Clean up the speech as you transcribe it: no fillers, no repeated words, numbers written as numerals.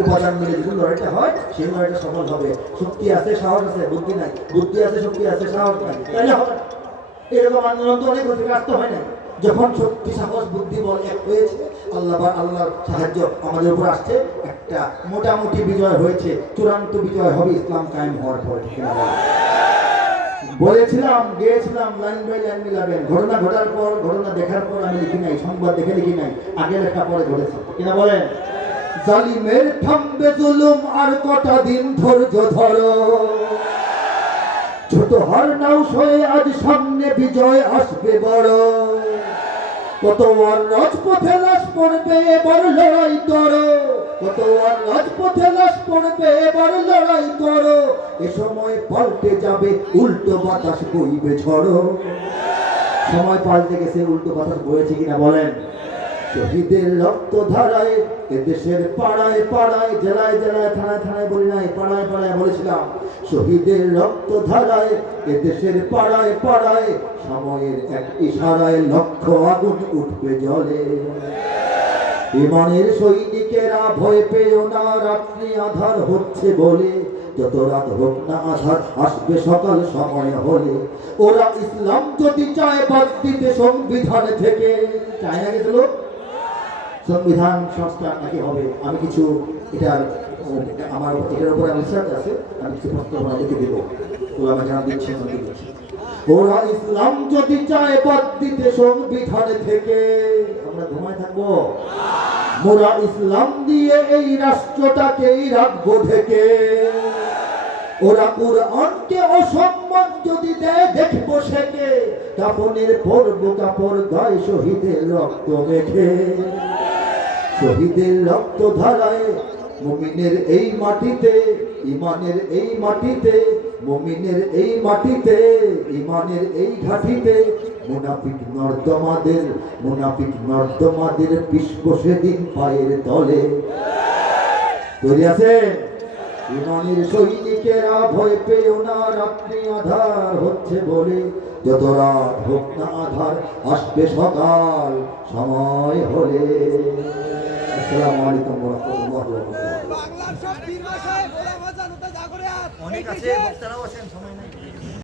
উপাদান মিলে যদি লড়াইটা হয় সেই লড়াইটা সফল হবে। শক্তি আছে, সাহস আছে, বুদ্ধি নাই, বুদ্ধি আছে, শক্তি আছে, সাহস নাই, তাহলে হবে না। এরকম আন্দোলন তো অনেক হচ্ছে, ব্যস্ত হয় না। যখন শক্তি, সাহস, বুদ্ধি, বল এক হয়েছে, আল্লাহর সাহায্য আমাদের উপর আসছে, একটা মোটামুটি বিজয় হয়েছে। চূড়ান্ত বিজয় হবে ইসলাম কায়েম হওয়ার পর। বলেছিলাম, গিয়েছিলাম, লাইন বাই লাইন মিলাবেন। ঘটনা ঘটার পর, ঘটনা দেখার পর আমি লিখি নাই, সংবাদ দেখে লিখি নাই, আগে লেখা পরে ঘটেছে কিনা বলেন। জালিমের থামবে জুলুম আর কটা দিন ধৈর্য ধরো, ছোট হার নাও সয়ে আজ সামনে বিজয় আসবে বড়। কত আর রাজপথে লাশ পড়বে, এবার লড়াই করো, কত আর রাজপথে লাশ পড়বে, এবার লড়াই করো। এ সময় পাল্টে যাবে, উল্টো বাতাস বইবে ঝড়ো। সময় পাল্টে গেছে, উল্টো বাতাস বয়েছে কিনা বলেন। শহীদের রক্ত ধারায় এদেশের পাড়ায় পাড়ায়, জেলায় জেলায়, থানায় থানায় বলি নাই, পাড়ায় পাড়ায় বলেছিলাম। শহীদের রক্ত ধারায় এদেশের পাড়ায় পাড়ায়, সময়ের এক ইশারায় লক্ষ আগুন উঠবে জলে। ইমানের সৈনিকেরা ভয় পেও না, রাত্রি আধার হচ্ছে বলে, যত রাত হোক না আধার আসবে সকাল সময় হলে। ওরা ইসলাম যদি চায় বাদ দিতে সংবিধান থেকে, চায় না গেছিল সংবিধান সংস্কার নাকি হবে। আমি কিছু আমার এটার উপরে রিসার্চ আছে, আমি কিছু প্রশ্ন আপনাদেরকে দেবো, ওরা আমার জানা দিচ্ছে। ওরা ইসলাম যদি চায় বাদ দিতে সংবিধান থেকে, আমরা ঘুমায় থাকবো? মোরা ইসলাম দিয়ে এই রাষ্ট্রটাকেই রাখবো ঢেকে। ওরা কুরআনকে অসম্মান যদি দেয় দেখবো সেকে, কাপনের পরব কাপড় গায়ে শহীদের রক্ত মেখে। শহীদের রক্ত ধারায় মুমিনের এই মাটিতে, ইমানের এই মাটিতে, মুমিনের এই মাটিতে, ইমানের এই ঘাটিতে, মুনাফিক নর্দমাদের পিষ্প সেদিন পায়ের তলে। তৈরি আছে? ইমানের সৈনিকেরা ভয় পেও না, রাত্রি আধার হচ্ছে বলে, যত রাত হোক না আধার আসবে সকাল সময় হলে। আসসালামু আলাইকুম ওয়া রাহমাতুল্লাহি ওয়া বারাকাতুহু। অনেক আছে, বক্তারাও আছেন, সময় নাই।